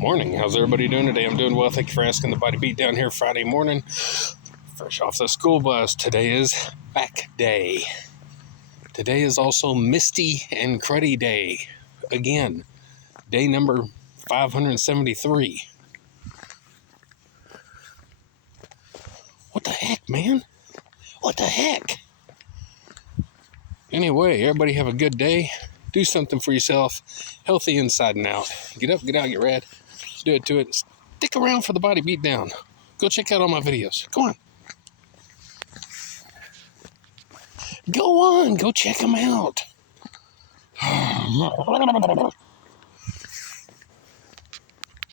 Morning. How's everybody doing today? I'm doing well. Thank you for asking. The Body Beat down here Friday morning. Fresh off the school bus. Today is back day. Today is also Misty and Cruddy Day. Again, day number 573. What the heck, man? What the heck? Anyway, everybody have a good day. Do something for yourself. Healthy inside and out. Get up, get out, get rad. Do it to it. Stick around for the Body Beat down. Go check out all my videos. Come on. Go on. Go check them out.